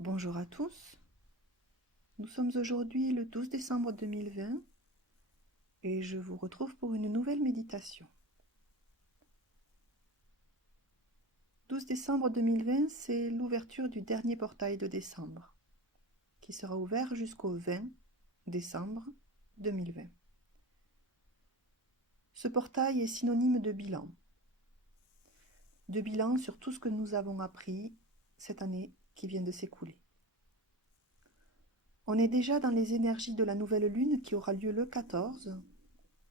Bonjour à tous, nous sommes aujourd'hui le 12 décembre 2020 et je vous retrouve pour une nouvelle méditation. 12 décembre 2020, c'est l'ouverture du dernier portail de décembre, qui sera ouvert jusqu'au 20 décembre 2020. Ce portail est synonyme de bilan sur tout ce que nous avons appris cette année qui vient de s'écouler. On est déjà dans les énergies de la nouvelle lune qui aura lieu le 14,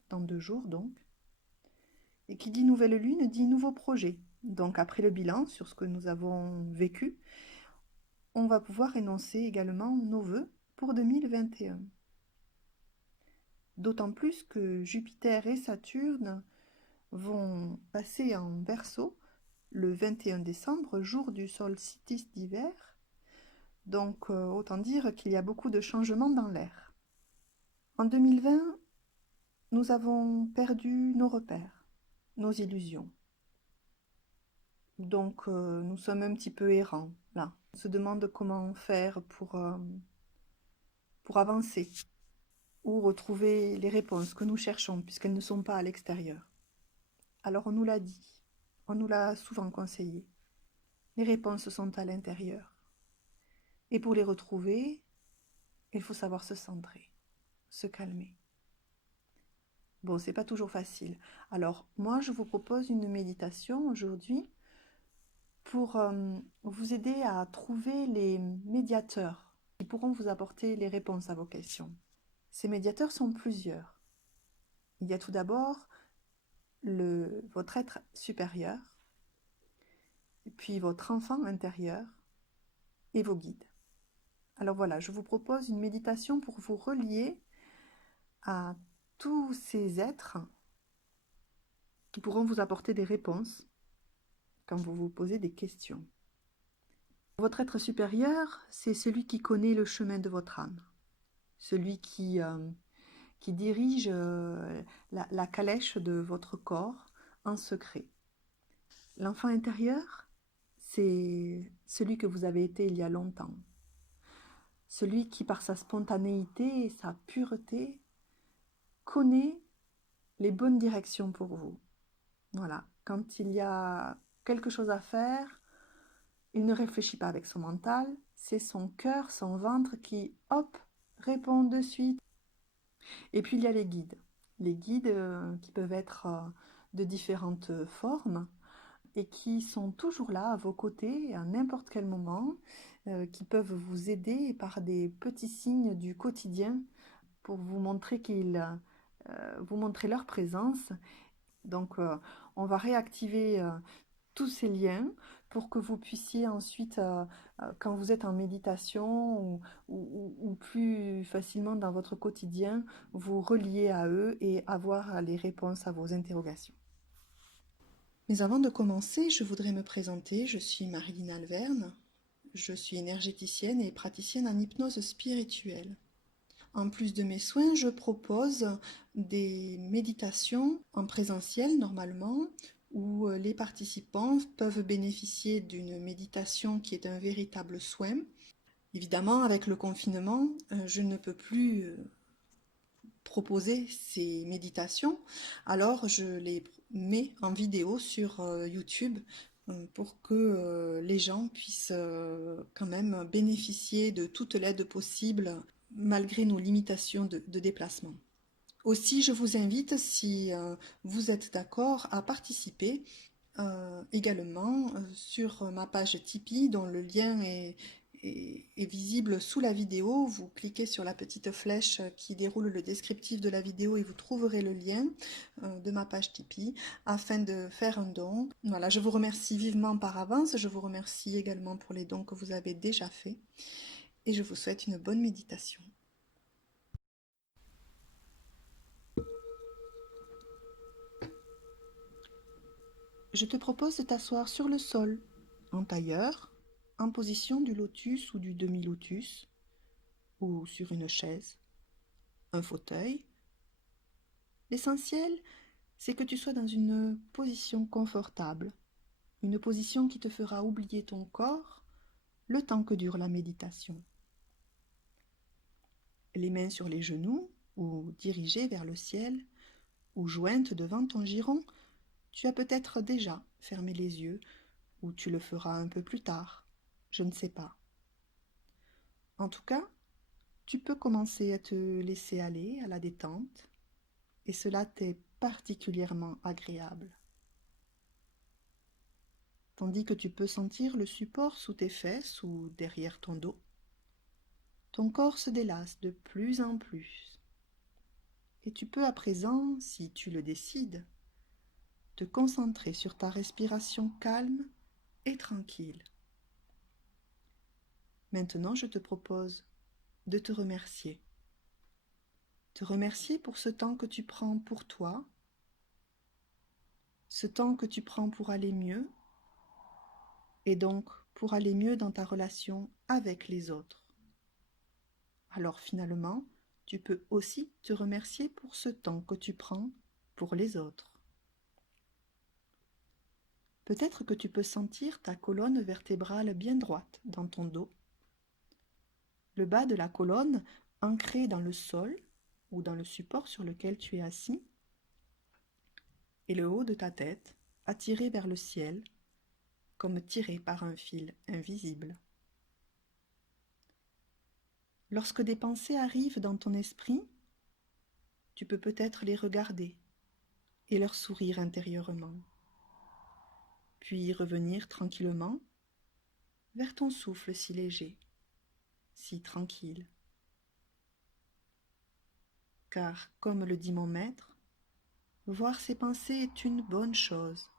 dans 2 jours donc. Et qui dit nouvelle lune dit nouveau projet. Donc après le bilan sur ce que nous avons vécu, on va pouvoir énoncer également nos vœux pour 2021. D'autant plus que Jupiter et Saturne vont passer en Verseau le 21 décembre, jour du solstice d'hiver. Donc autant dire qu'il y a beaucoup de changements dans l'air. En 2020, nous avons perdu nos repères, nos illusions. Donc nous sommes un petit peu errants là. On se demande comment faire pour avancer ou retrouver les réponses que nous cherchons puisqu'elles ne sont pas à l'extérieur. Alors on nous l'a dit, on nous l'a souvent conseillé. Les réponses sont à l'intérieur. Et pour les retrouver, il faut savoir se centrer, se calmer. Bon, c'est pas toujours facile. Alors moi, je vous propose une méditation aujourd'hui pour vous aider à trouver les médiateurs qui pourront vous apporter les réponses à vos questions. Ces médiateurs sont plusieurs. Il y a tout d'abord votre être supérieur, puis votre enfant intérieur et vos guides. Alors voilà, je vous propose une méditation pour vous relier à tous ces êtres qui pourront vous apporter des réponses quand vous vous posez des questions. Votre être supérieur, c'est celui qui connaît le chemin de votre âme, celui qui dirige la calèche de votre corps en secret. L'enfant intérieur, c'est celui que vous avez été il y a longtemps, celui qui par sa spontanéité et sa pureté connaît les bonnes directions pour vous. Voilà, quand il y a quelque chose à faire, il ne réfléchit pas avec son mental, c'est son cœur, son ventre qui, hop, répond de suite. Et puis il y a les guides qui peuvent être de différentes formes et qui sont toujours là à vos côtés à n'importe quel moment, qui peuvent vous aider par des petits signes du quotidien pour vous montrer vous montrer leur présence. Donc on va réactiver tous ces liens pour que vous puissiez ensuite, quand vous êtes en méditation ou plus facilement dans votre quotidien, vous relier à eux et avoir les réponses à vos interrogations. Mais avant de commencer, je voudrais me présenter. Je suis Marilyn Alverne. Je suis énergéticienne et praticienne en hypnose spirituelle. En plus de mes soins, je propose des méditations en présentiel normalement, où les participants peuvent bénéficier d'une méditation qui est un véritable soin. Évidemment, avec le confinement, je ne peux plus proposer ces méditations, alors je les mets en vidéo sur YouTube pour que les gens puissent quand même bénéficier de toute l'aide possible malgré nos limitations de déplacement. Aussi, je vous invite, si vous êtes d'accord, à participer également sur ma page Tipeee, dont le lien est visible sous la vidéo. Vous cliquez sur la petite flèche qui déroule le descriptif de la vidéo et vous trouverez le lien de ma page Tipeee afin de faire un don. Voilà, je vous remercie vivement par avance. Je vous remercie également pour les dons que vous avez déjà faits et je vous souhaite une bonne méditation. Je te propose de t'asseoir sur le sol, en tailleur, en position du lotus ou du demi-lotus, ou sur une chaise, un fauteuil. L'essentiel, c'est que tu sois dans une position confortable, une position qui te fera oublier ton corps le temps que dure la méditation. Les mains sur les genoux ou dirigées vers le ciel ou jointes devant ton giron, tu as peut-être déjà fermé les yeux ou tu le feras un peu plus tard, je ne sais pas. En tout cas, tu peux commencer à te laisser aller à la détente et cela t'est particulièrement agréable. Tandis que tu peux sentir le support sous tes fesses ou derrière ton dos. Ton corps se délasse de plus en plus. Et tu peux à présent, si tu le décides, te concentrer sur ta respiration calme et tranquille. Maintenant, je te propose de te remercier. Te remercier pour ce temps que tu prends pour toi, ce temps que tu prends pour aller mieux, et donc pour aller mieux dans ta relation avec les autres. Alors finalement, tu peux aussi te remercier pour ce temps que tu prends pour les autres. Peut-être que tu peux sentir ta colonne vertébrale bien droite dans ton dos, le bas de la colonne ancré dans le sol ou dans le support sur lequel tu es assis, et le haut de ta tête attiré vers le ciel, comme tiré par un fil invisible. Lorsque des pensées arrivent dans ton esprit, tu peux peut-être les regarder et leur sourire intérieurement, puis revenir tranquillement vers ton souffle si léger, si tranquille. Car, comme le dit mon maître, voir ses pensées est une bonne chose.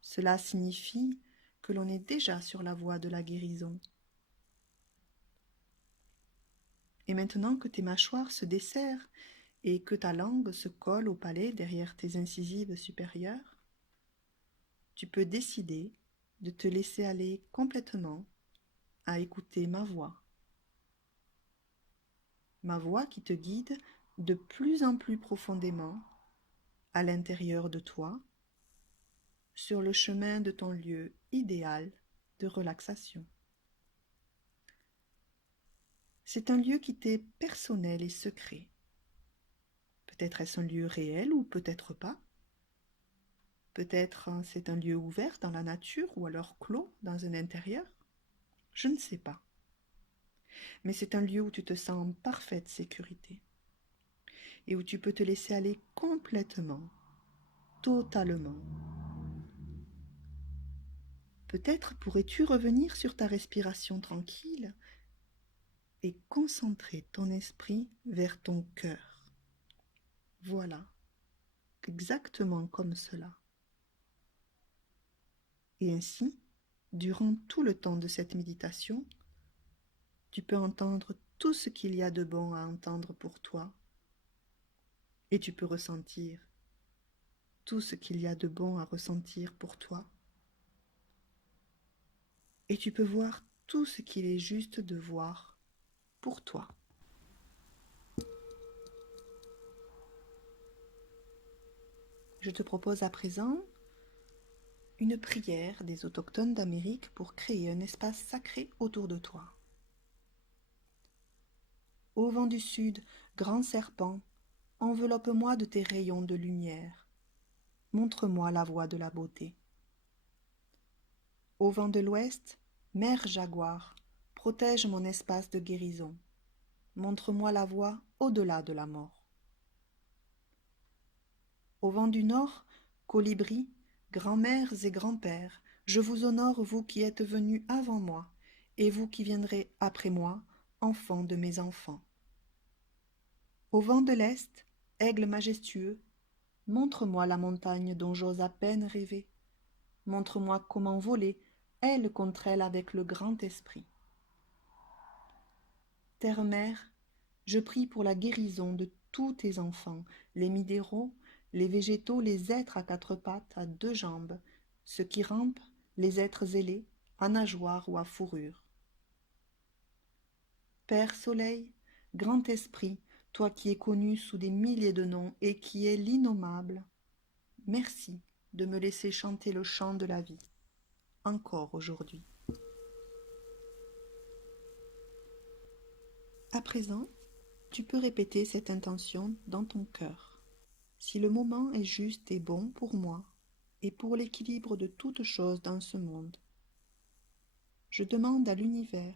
Cela signifie que l'on est déjà sur la voie de la guérison. Et maintenant que tes mâchoires se desserrent et que ta langue se colle au palais derrière tes incisives supérieures, tu peux décider de te laisser aller complètement à écouter ma voix. Ma voix qui te guide de plus en plus profondément à l'intérieur de toi, sur le chemin de ton lieu idéal de relaxation. C'est un lieu qui t'est personnel et secret. Peut-être est-ce un lieu réel ou peut-être pas. Peut-être c'est un lieu ouvert dans la nature ou alors clos dans un intérieur. Je ne sais pas. Mais c'est un lieu où tu te sens en parfaite sécurité et où tu peux te laisser aller complètement, totalement. Peut-être pourrais-tu revenir sur ta respiration tranquille et concentrer ton esprit vers ton cœur. Voilà, exactement comme cela. Et ainsi, durant tout le temps de cette méditation, tu peux entendre tout ce qu'il y a de bon à entendre pour toi et tu peux ressentir tout ce qu'il y a de bon à ressentir pour toi et tu peux voir tout ce qu'il est juste de voir pour toi. Je te propose à présent une prière des autochtones d'Amérique pour créer un espace sacré autour de toi. Ô vent du sud, grand serpent, enveloppe-moi de tes rayons de lumière. Montre-moi la voie de la beauté. Ô vent de l'ouest, mère jaguar, protège mon espace de guérison. Montre-moi la voie au-delà de la mort. Au vent du nord, colibri, grand-mères et grands-pères, je vous honore, vous qui êtes venus avant moi, et vous qui viendrez après moi, enfants de mes enfants. Au vent de l'est, aigle majestueux, montre-moi la montagne dont j'ose à peine rêver. Montre-moi comment voler, aile contre aile avec le grand esprit. Terre-mère, je prie pour la guérison de tous tes enfants, les minéraux, les végétaux, les êtres à quatre pattes, à deux jambes, ceux qui rampent, les êtres ailés, à nageoires ou à fourrure. Père Soleil, grand esprit, toi qui es connu sous des milliers de noms et qui es l'innommable, merci de me laisser chanter le chant de la vie, encore aujourd'hui. À présent, tu peux répéter cette intention dans ton cœur. Si le moment est juste et bon pour moi, et pour l'équilibre de toutes choses dans ce monde, je demande à l'univers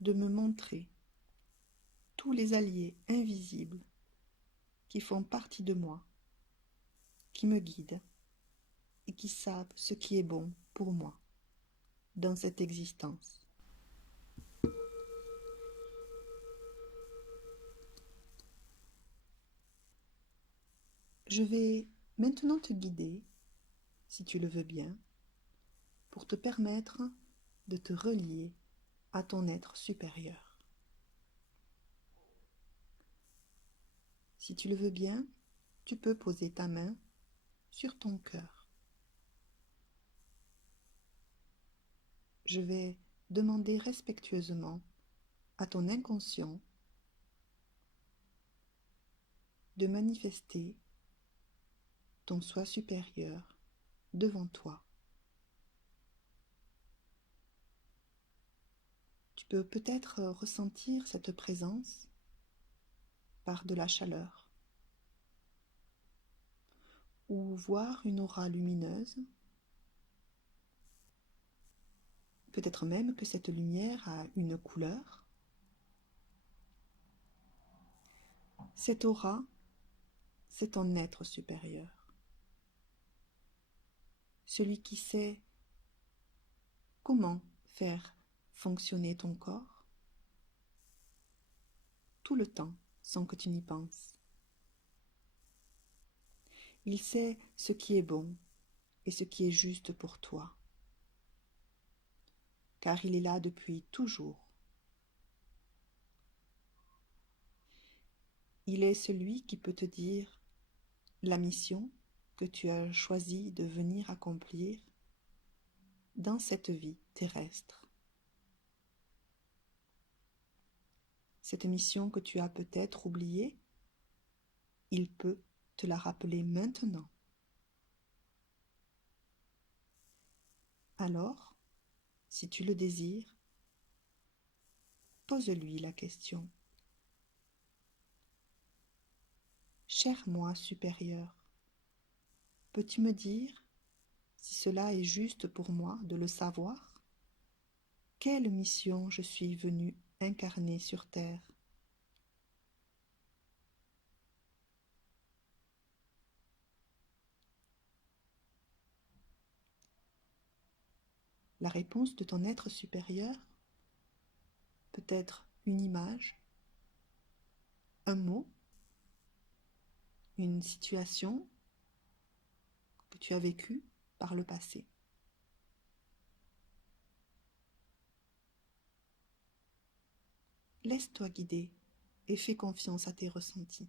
de me montrer tous les alliés invisibles qui font partie de moi, qui me guident et qui savent ce qui est bon pour moi dans cette existence. Je vais maintenant te guider, si tu le veux bien, pour te permettre de te relier à ton être supérieur. Si tu le veux bien, tu peux poser ta main sur ton cœur. Je vais demander respectueusement à ton inconscient de manifester ton soi supérieur devant toi. Tu peux peut-être ressentir cette présence par de la chaleur ou voir une aura lumineuse. Peut-être même que cette lumière a une couleur. Cette aura, c'est ton être supérieur. Celui qui sait comment faire fonctionner ton corps tout le temps sans que tu n'y penses. Il sait ce qui est bon et ce qui est juste pour toi, car il est là depuis toujours. Il est celui qui peut te dire la mission que tu as choisi de venir accomplir dans cette vie terrestre. Cette mission que tu as peut-être oubliée, il peut te la rappeler maintenant. Alors, si tu le désires, pose-lui la question. Cher moi supérieur, peux-tu me dire si cela est juste pour moi de le savoir? Quelle mission je suis venu incarner sur terre? La réponse de ton être supérieur peut être une image, un mot, une situation que tu as vécue par le passé. Laisse-toi guider et fais confiance à tes ressentis.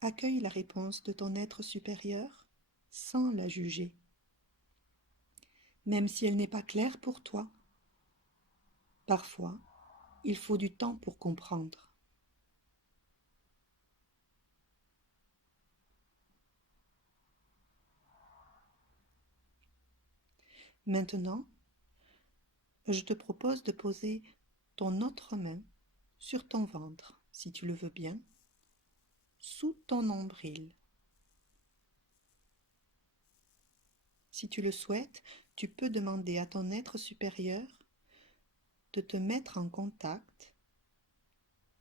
Accueille la réponse de ton être supérieur sans la juger, même si elle n'est pas claire pour toi. Parfois, il faut du temps pour comprendre. Maintenant, je te propose de poser ton autre main sur ton ventre, si tu le veux bien, sous ton nombril. Si tu le souhaites, tu peux demander à ton être supérieur de te mettre en contact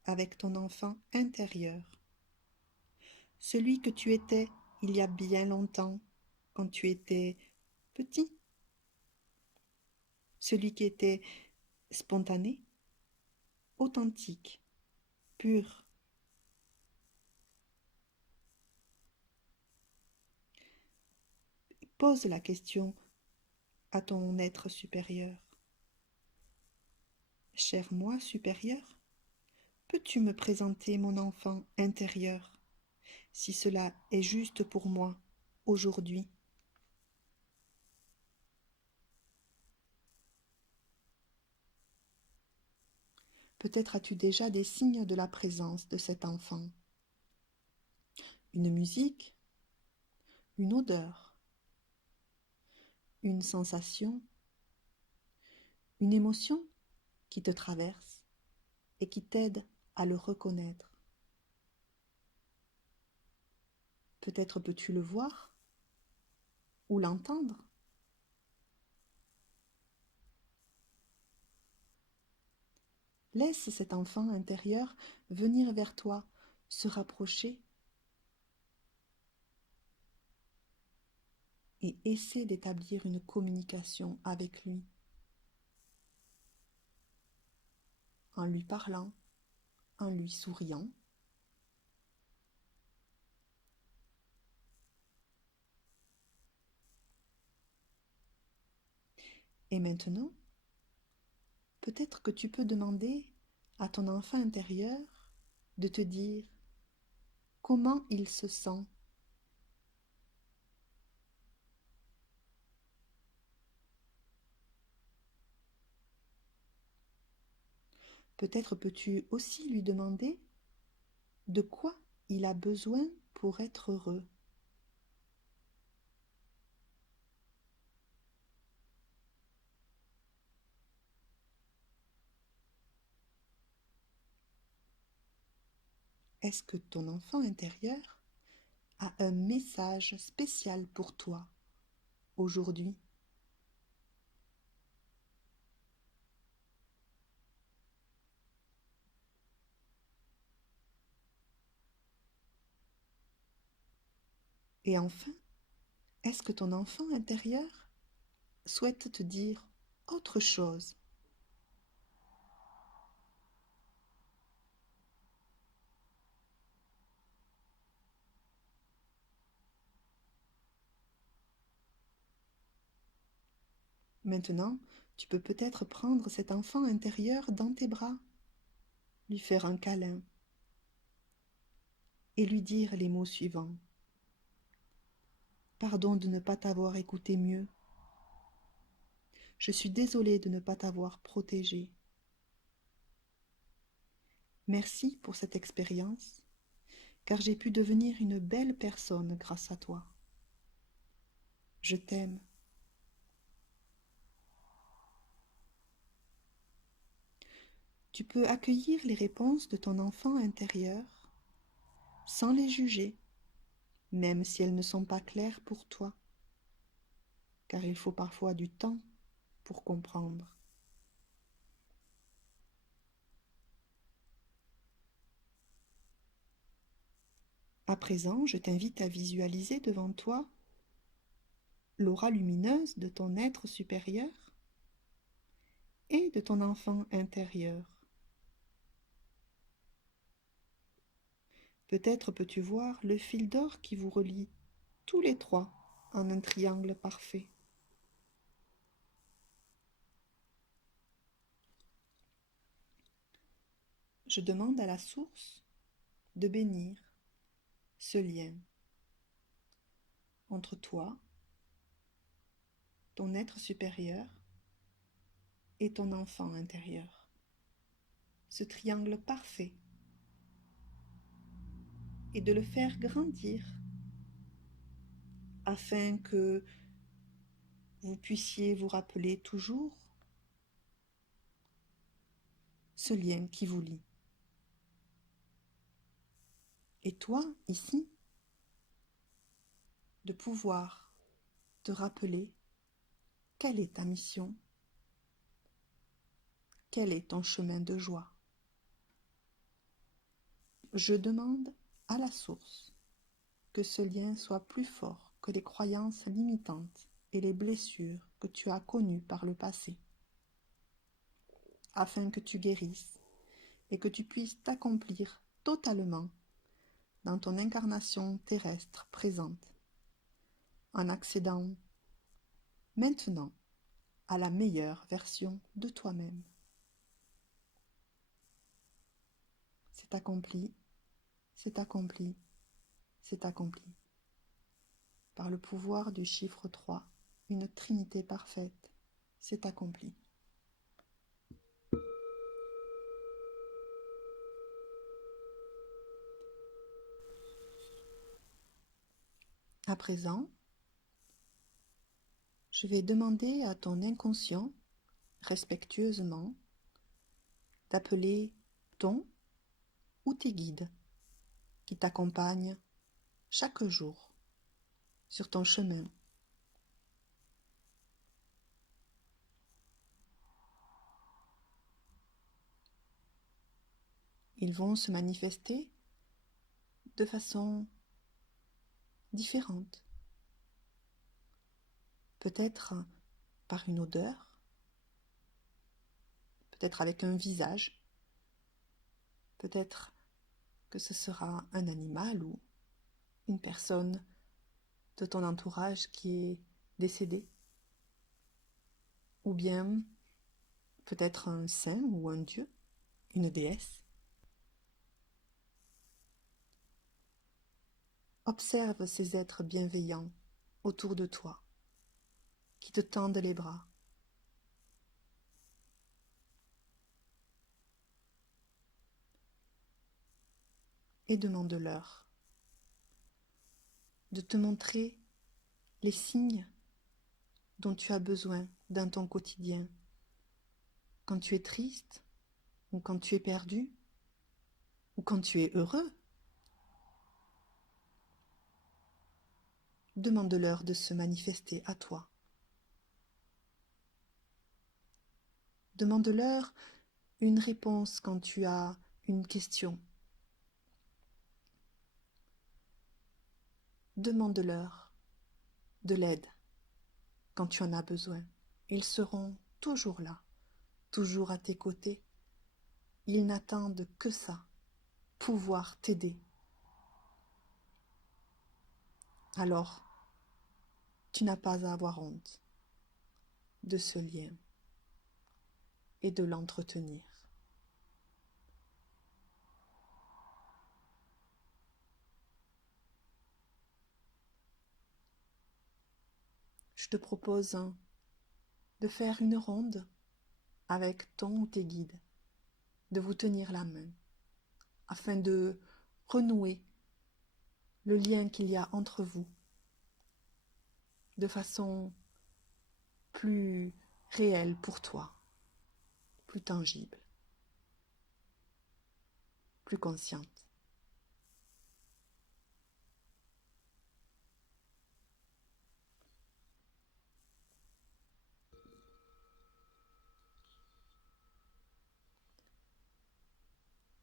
avec ton enfant intérieur, celui que tu étais il y a bien longtemps, quand tu étais petit, celui qui était spontané, authentique, pur. Pose la question à ton être supérieur. Cher moi supérieur, peux-tu me présenter mon enfant intérieur, si cela est juste pour moi aujourd'hui? Peut-être as-tu déjà des signes de la présence de cet enfant. Une musique, une odeur, une sensation, une émotion qui te traverse et qui t'aide à le reconnaître. Peut-être peux-tu le voir ou l'entendre. Laisse cet enfant intérieur venir vers toi, se rapprocher et essaie d'établir une communication avec lui en lui parlant, en lui souriant. Et maintenant, peut-être que tu peux demander à ton enfant intérieur de te dire comment il se sent. Peut-être peux-tu aussi lui demander de quoi il a besoin pour être heureux. Est-ce que ton enfant intérieur a un message spécial pour toi aujourd'hui? Et enfin, est-ce que ton enfant intérieur souhaite te dire autre chose? Maintenant, tu peux peut-être prendre cet enfant intérieur dans tes bras, lui faire un câlin et lui dire les mots suivants. Pardon de ne pas t'avoir écouté mieux. Je suis désolée de ne pas t'avoir protégé. Merci pour cette expérience, car j'ai pu devenir une belle personne grâce à toi. Je t'aime. Tu peux accueillir les réponses de ton enfant intérieur sans les juger, même si elles ne sont pas claires pour toi, car il faut parfois du temps pour comprendre. À présent, je t'invite à visualiser devant toi l'aura lumineuse de ton être supérieur et de ton enfant intérieur. Peut-être peux-tu voir le fil d'or qui vous relie tous les trois en un triangle parfait. Je demande à la source de bénir ce lien entre toi, ton être supérieur et ton enfant intérieur. Ce triangle parfait, et de le faire grandir afin que vous puissiez vous rappeler toujours ce lien qui vous lie. Et toi, ici, de pouvoir te rappeler quelle est ta mission, quel est ton chemin de joie. Je demande à la source que ce lien soit plus fort que les croyances limitantes et les blessures que tu as connues par le passé, afin que tu guérisses et que tu puisses t'accomplir totalement dans ton incarnation terrestre présente, en accédant maintenant à la meilleure version de toi-même. C'est accompli, c'est accompli, c'est accompli. Par le pouvoir du chiffre 3, une trinité parfaite, c'est accompli. À présent, je vais demander à ton inconscient respectueusement, d'appeler ton ou tes guides qui t'accompagnent chaque jour sur ton chemin. Ils vont se manifester de façon différente. Peut-être par une odeur, peut-être avec un visage, peut-être que ce sera un animal ou une personne de ton entourage qui est décédée, ou bien peut-être un saint ou un dieu, une déesse. Observe ces êtres bienveillants autour de toi, qui te tendent les bras. Et demande-leur de te montrer les signes dont tu as besoin dans ton quotidien, quand tu es triste, ou quand tu es perdu, ou quand tu es heureux. Demande-leur de se manifester à toi. Demande-leur une réponse quand tu as une question. Demande-leur de l'aide quand tu en as besoin. Ils seront toujours là, toujours à tes côtés. Ils n'attendent que ça, pouvoir t'aider. Alors, tu n'as pas à avoir honte de ce lien et de l'entretenir. Je te propose de faire une ronde avec ton ou tes guides, de vous tenir la main, afin de renouer le lien qu'il y a entre vous de façon plus réelle pour toi, plus tangible, plus consciente.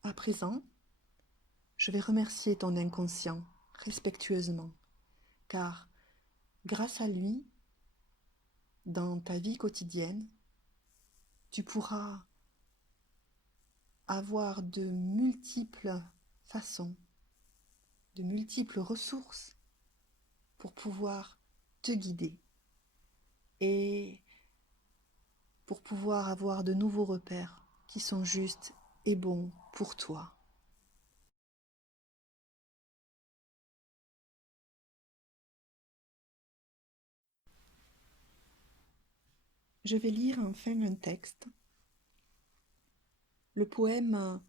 À présent, je vais remercier ton inconscient respectueusement, car grâce à lui, dans ta vie quotidienne, tu pourras avoir de multiples façons, de multiples ressources pour pouvoir te guider et pour pouvoir avoir de nouveaux repères qui sont justes et bons pour toi. Je vais lire enfin un texte, le poème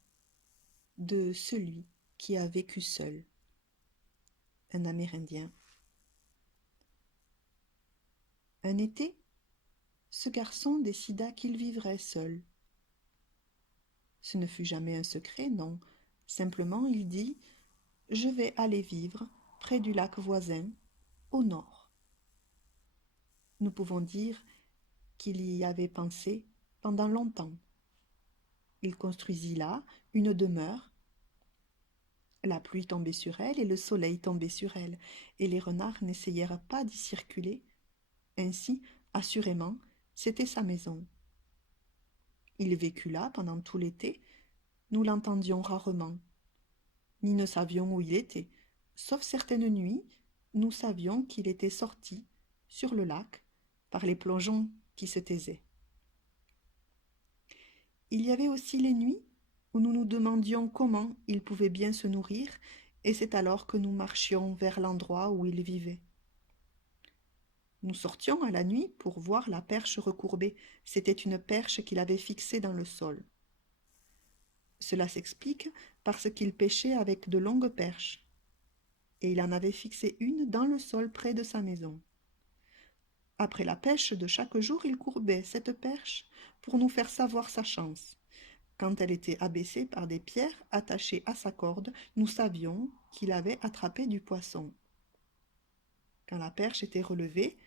de celui qui a vécu seul, un Amérindien. Un été, ce garçon décida qu'il vivrait seul. Ce ne fut jamais un secret, non. Simplement, il dit « Je vais aller vivre près du lac voisin, au nord. » Nous pouvons dire qu'il y avait pensé pendant longtemps. Il construisit là une demeure. La pluie tombait sur elle et le soleil tombait sur elle, et les renards n'essayèrent pas d'y circuler. Ainsi, assurément, c'était sa maison. Il vécut là pendant tout l'été. Nous l'entendions rarement, ni ne savions où il était. Sauf certaines nuits, nous savions qu'il était sorti sur le lac par les plongeons qui se taisaient. Il y avait aussi les nuits où nous nous demandions comment il pouvait bien se nourrir, et c'est alors que nous marchions vers l'endroit où il vivait. Nous sortions à la nuit pour voir la perche recourbée. C'était une perche qu'il avait fixée dans le sol. Cela s'explique parce qu'il pêchait avec de longues perches, et il en avait fixé une dans le sol près de sa maison. Après la pêche de chaque jour, il courbait cette perche pour nous faire savoir sa chance. Quand elle était abaissée par des pierres attachées à sa corde, nous savions qu'il avait attrapé du poisson. Quand la perche était relevée,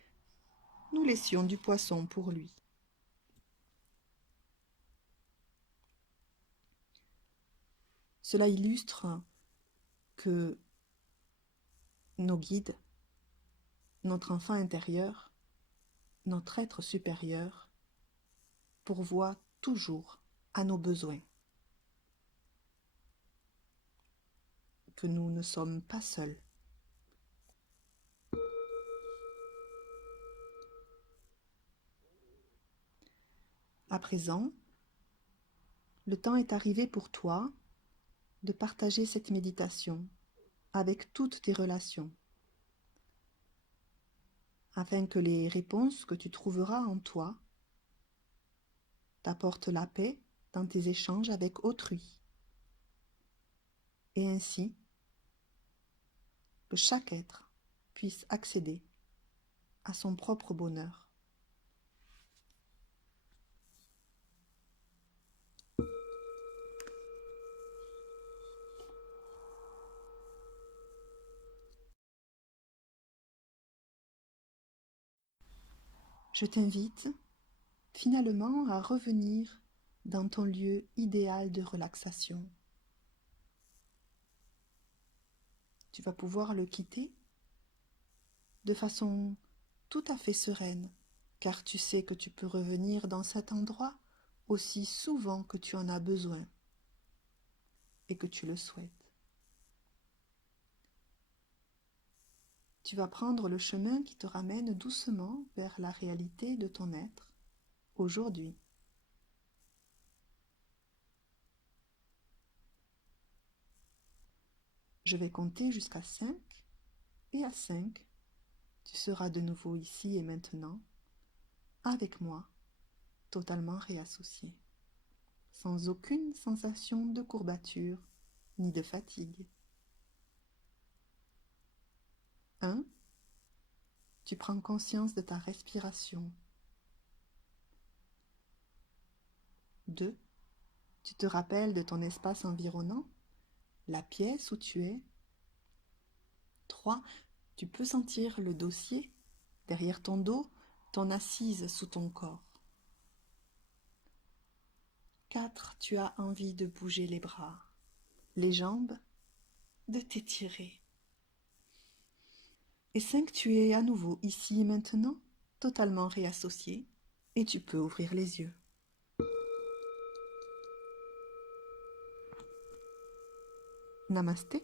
nous laissions du poisson pour lui. Cela illustre que nos guides, notre enfant intérieur, notre être supérieur, pourvoient toujours à nos besoins. Que nous ne sommes pas seuls. À présent, le temps est arrivé pour toi de partager cette méditation avec toutes tes relations, afin que les réponses que tu trouveras en toi t'apportent la paix dans tes échanges avec autrui, et ainsi que chaque être puisse accéder à son propre bonheur. Je t'invite finalement à revenir dans ton lieu idéal de relaxation. Tu vas pouvoir le quitter de façon tout à fait sereine, car tu sais que tu peux revenir dans cet endroit aussi souvent que tu en as besoin et que tu le souhaites. Tu vas prendre le chemin qui te ramène doucement vers la réalité de ton être aujourd'hui. Je vais compter jusqu'à 5 et à 5, tu seras de nouveau ici et maintenant avec moi, totalement réassocié, sans aucune sensation de courbature ni de fatigue. 1. Tu prends conscience de ta respiration. 2. Tu te rappelles de ton espace environnant, la pièce où tu es. 3. Tu peux sentir le dossier derrière ton dos, ton assise sous ton corps. 4. Tu as envie de bouger les bras, les jambes, de t'étirer. Et 5. Tu es à nouveau ici et maintenant, totalement réassocié, et tu peux ouvrir les yeux. Namasté.